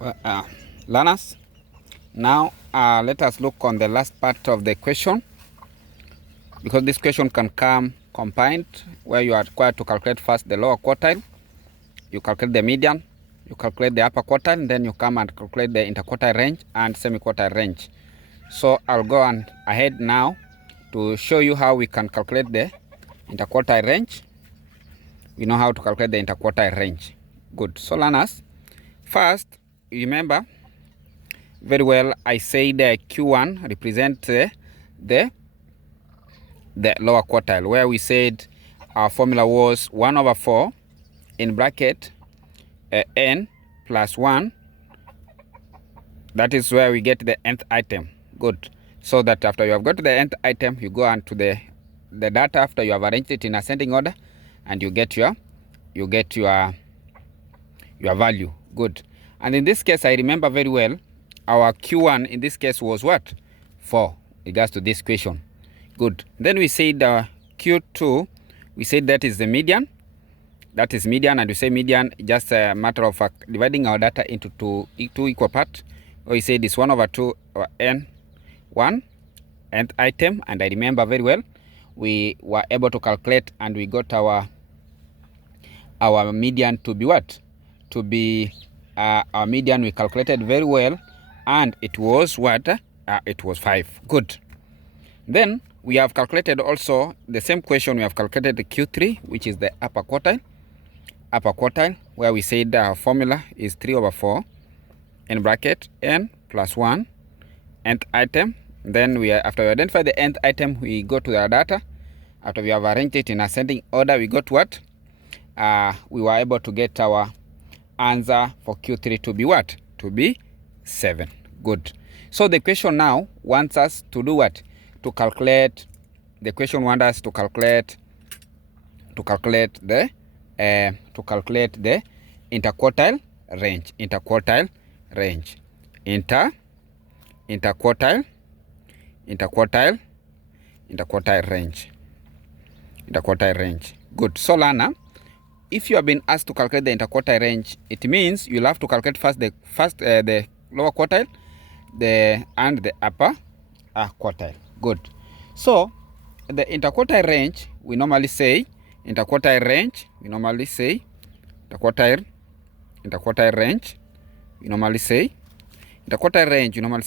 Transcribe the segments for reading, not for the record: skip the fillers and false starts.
Well, learners, now let us look on the last part of the question, because this question can come combined, where you are required to calculate first the lower quartile, you calculate the median, you calculate the upper quartile, and then you come and calculate the interquartile range and semi-quartile range. So I'll go on ahead now to show you how we can calculate the interquartile range. We know how to calculate the interquartile range. Good. So learners, first, remember very well, I said Q1 represents the lower quartile, where we said our formula was 1 over 4 in bracket n plus 1. That is where we get the nth item. Good. So that after you have got the nth item, you go on to the data after you have arranged it in ascending order, and you get your value. Good. And in this case, I remember very well, our Q1 in this case was what? 4, regards to this question. Good. Then we said Q2, we said that is the median. That is median, and we say median just a matter of dividing our data into two equal parts. We say this 1 over 2 n1 nth item, and I remember very well, we were able to calculate and we got our median to be what? To be our median we calculated very well, and it was what? It was 5. Good. Then we have calculated also the same question. We have calculated the Q3, which is the upper quartile, where we said our formula is 3 over 4 in bracket n plus 1 nth item. Then after we identify the nth item, we go to our data. After we have arranged it in ascending order, we got what? We were able to get our answer for Q3 to be what? To be 7. Good. So the question now wants us to do what? To calculate. The question wants us to calculate the interquartile range. Interquartile range. Good. So learner, if you have been asked to calculate the interquartile range, it means you'll have to calculate first the lower quartile, and the upper quartile. Good. So the interquartile range, we normally say interquartile range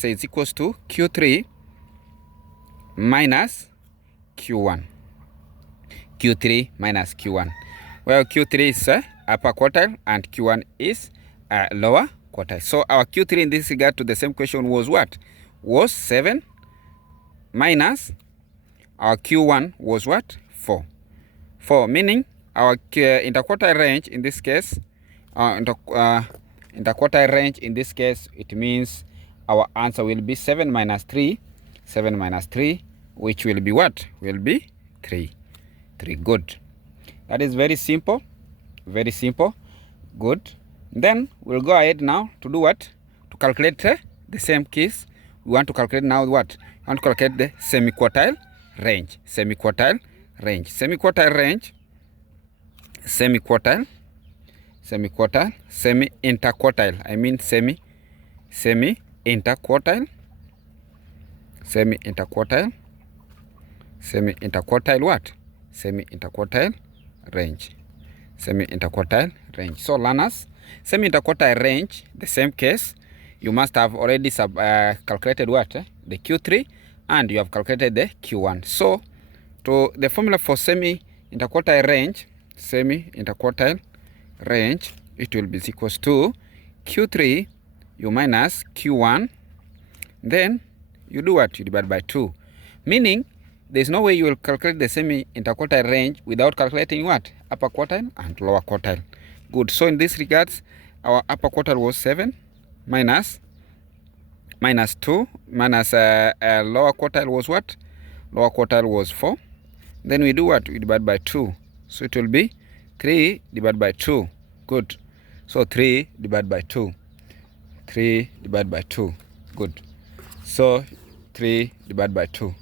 is equals to Q3 minus Q1. Well, Q3 is upper quartile and Q1 is lower quartile. So our Q3 in this regard to the same question was what? Was 7, minus our Q1 was what? 4. 4, meaning our interquartile range in this case, it means our answer will be 7 minus 3, which will be what? Will be 3. Good. That is very simple. Good. Then we'll go ahead now to do what? To calculate the same case. We want to calculate now what? We want to calculate the semi-quartile range. Semi-interquartile. I mean semi-interquartile what? Semi-interquartile range. So learners, semi-interquartile range, the same case, you must have already calculated what? The Q3, and you have calculated the Q1. So to the formula for semi-interquartile range, it will be equals to Q3 you minus Q1, then you do what? You divide by 2, meaning there's no way you will calculate the semi-interquartile range without calculating what? Upper quartile and lower quartile. Good. So in this regards, our upper quartile was 7 minus 2 minus lower quartile was what? Lower quartile was 4. Then we do what? We divide by 2. So it will be 3 divided by 2. Good. So 3 divided by 2. Good. So 3 divided by 2.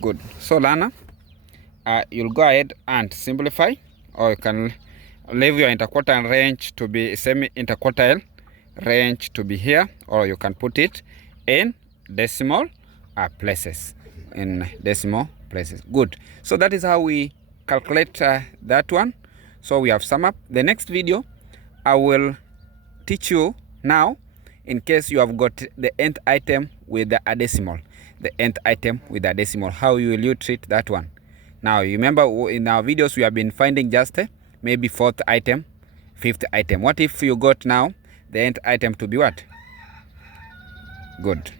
Good. So learner, you'll go ahead and simplify, or you can leave your interquartile range to be semi-interquartile range to be here, or you can put it in decimal places. Good. So that is how we calculate that one. So we have sum up. The next video I will teach you now, in case you have got the nth item with a decimal, how will you treat that one. Now you remember in our videos we have been finding just maybe 4th item, 5th item. What if you got now the nth item to be what? Good.